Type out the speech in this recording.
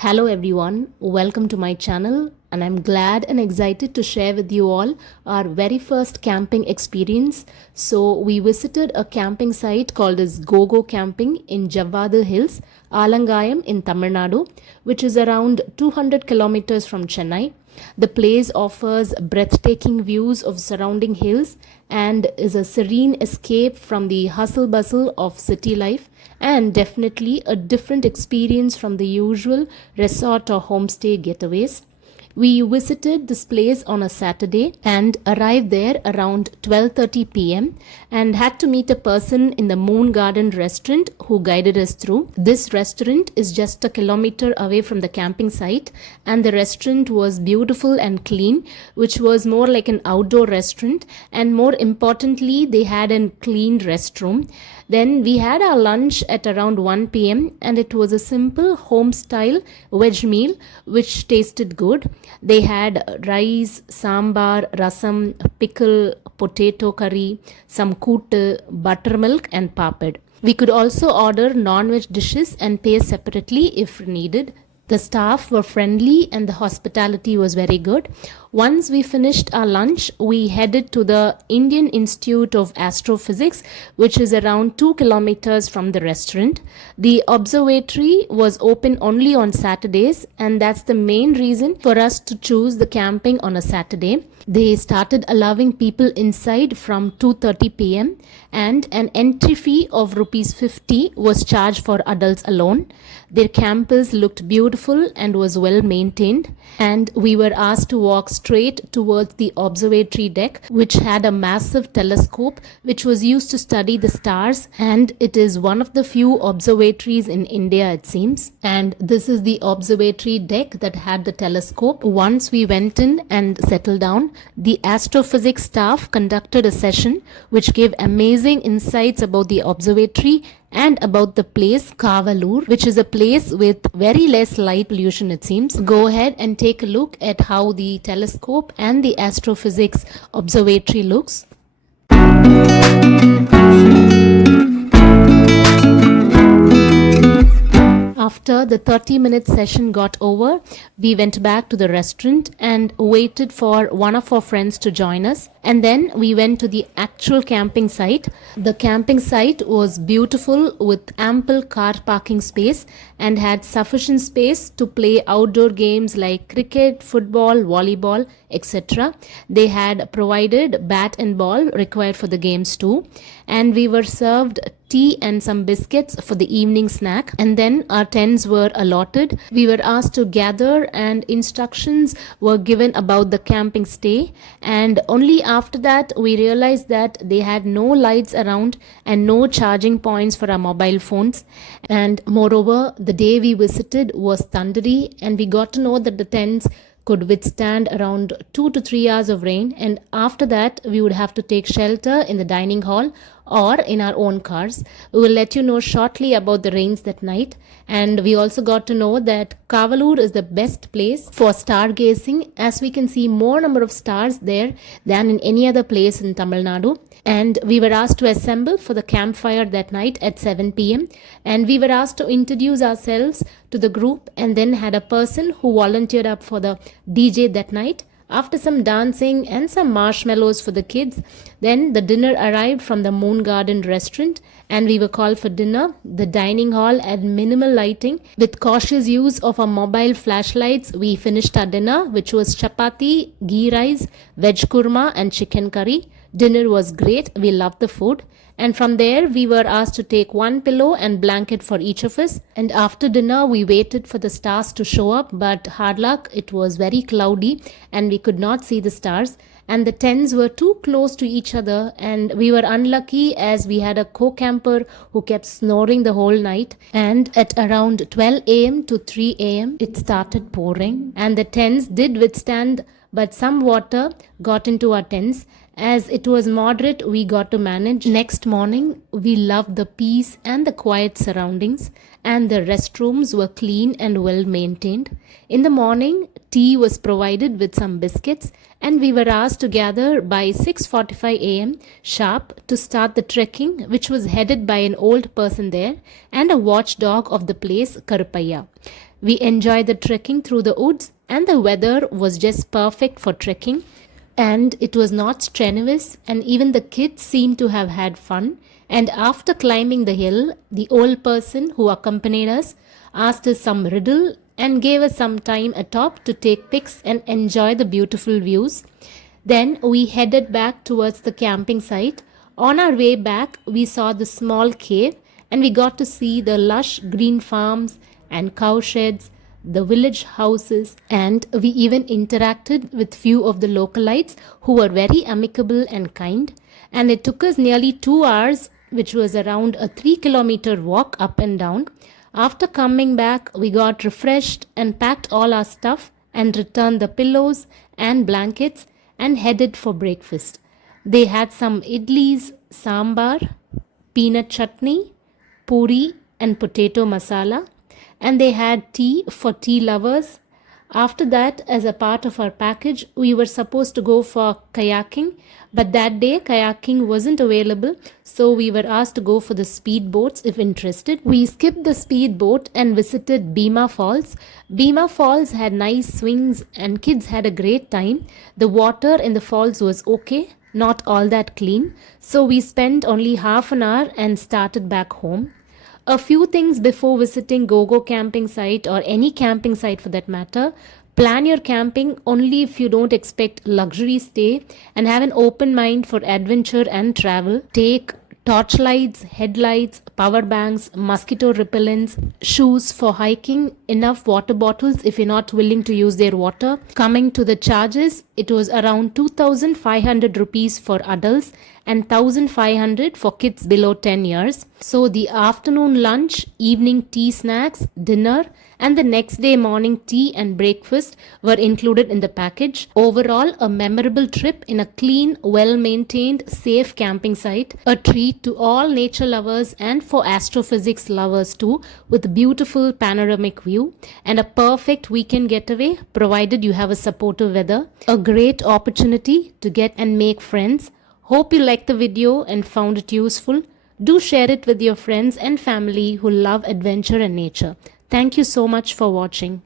Hello everyone, welcome to my channel, and I'm glad and excited to share with you all our very first camping experience. So we visited a camping site called as Gogo camping in Jawadhu Hills, Alangayam in Tamil Nadu, which is around 200 kilometers from Chennai. The place offers breathtaking views of surrounding hills and is a serene escape from the hustle bustle of city life, and definitely a different experience from the usual resort or homestay getaways. We visited this place on a Saturday and arrived there around 12:30 p.m. and had to meet a person in the Moon Garden restaurant who guided us through. This restaurant is just a kilometer away from the camping site, and the restaurant was beautiful and clean, which was more like an outdoor restaurant, and more importantly they had a clean restroom. Then we had our lunch at around 1 p.m. and it was a simple home style veg meal which tasted good. They had rice, sambar, rasam, pickle, potato curry, some kootu, buttermilk and papad. We could also order non-veg dishes and pay separately if needed. The staff were friendly and the hospitality was very good. Once we finished our lunch, we headed to the Indian Institute of Astrophysics, which is around 2 kilometers from the restaurant. The observatory was open only on Saturdays, and that's the main reason for us to choose the camping on a Saturday. They started allowing people inside from 2:30 p.m. and an entry fee of rupees 50 was charged for adults alone. Their campus looked beautiful and was well maintained, and we were asked to walk straight towards the observatory deck, which had a massive telescope which was used to study the stars, and it is one of the few observatories in India, it seems. And this is the observatory deck that had the telescope. Once we went in and settled down, the astrophysics staff conducted a session which gave amazing insights about the observatory and about the place Kavalur, which is a place with very less light pollution, it seems. Go ahead and take a look at how the telescope and the astrophysics observatory looks. After the 30-minute session got over, we went back to the restaurant and waited for one of our friends to join us. And then we went to the actual camping site. The camping site was beautiful with ample car parking space and had sufficient space to play outdoor games like cricket, football, volleyball, etc. They had provided bat and ball required for the games too. And we were served tea and some biscuits for the evening snack, and then our tents were allotted. We were asked to gather and instructions were given about the camping stay, and only after that we realized that they had no lights around and no charging points for our mobile phones. And moreover, the day we visited was thundery, and we got to know that the tents could withstand around 2 to 3 hours of rain, and after that we would have to take shelter in the dining hall or in our own cars. We will let you know shortly about the rains that night. And we also got to know that Kavalur is the best place for stargazing, as we can see more number of stars there than in any other place in Tamil Nadu. And we were asked to assemble for the campfire that night at 7 p.m. and we were asked to introduce ourselves to the group, and then had a person who volunteered up for the DJ that night. After some dancing and some marshmallows for the kids, then the dinner arrived from the Moon Garden restaurant, and we were called for dinner. The dining hall had minimal lighting. With cautious use of our mobile flashlights, we finished our dinner, which was chapati, ghee rice, veg kurma and chicken curry. Dinner was great. We loved the food. And from there, we were asked to take one pillow and blanket for each of us. And after dinner, we waited for the stars to show up, but hard luck, it was very cloudy and we could not see the stars. And the tents were too close to each other, and we were unlucky as we had a co-camper who kept snoring the whole night. And at around 12 a.m. to 3 a.m., it started pouring, and the tents did withstand, but some water got into our tents. As it was moderate, we got to manage. Next morning, we loved the peace and the quiet surroundings, and the restrooms were clean and well maintained. In the morning, tea was provided with some biscuits, and we were asked to gather by 6:45 a.m. sharp to start the trekking, which was headed by an old person there and a watchdog of the place, Karupaya. We enjoyed the trekking through the woods, and the weather was just perfect for trekking. And it was not strenuous, and even the kids seemed to have had fun. And after climbing the hill, the old person who accompanied us asked us some riddle and gave us some time atop to take pics and enjoy the beautiful views. Then we headed back towards the camping site. On our way back, we saw the small cave and we got to see the lush green farms and cow sheds, the village houses, and we even interacted with few of the localites who were very amicable and kind. And it took us nearly 2 hours, which was around a 3-kilometer walk up and down. After coming back, we got refreshed and packed all our stuff and returned the pillows and blankets and headed for breakfast. They had some idlis, sambar, peanut chutney, puri, and potato masala, and they had tea for tea lovers. After that, as a part of our package, we were supposed to go for kayaking, but that day kayaking wasn't available, so we were asked to go for the speed boats if interested. We skipped the speed boat and visited Bhima Falls. Bhima Falls had nice swings and kids had a great time. The water in the falls was okay, not all that clean, so we spent only half an hour and started back home. A few things before visiting Gogo camping site or any camping site for that matter. Plan your camping only if you don't expect luxury stay and have an open mind for adventure and travel. Take torchlights, headlights, power banks, mosquito repellents, shoes for hiking, enough water bottles if you're not willing to use their water. Coming to the charges, it was around 2,500 rupees for adults and 1,500 for kids below 10 years. So the afternoon lunch, evening tea snacks, dinner, and the next day morning tea and breakfast were included in the package. Overall, a memorable trip in a clean, well-maintained, safe camping site. A treat to all nature lovers and for astrophysics lovers too, with beautiful panoramic view and a perfect weekend getaway provided you have a supportive weather. A great opportunity to get and make friends. Hope you liked the video and found it useful. Do share it with your friends and family who love adventure and nature. Thank you so much for watching.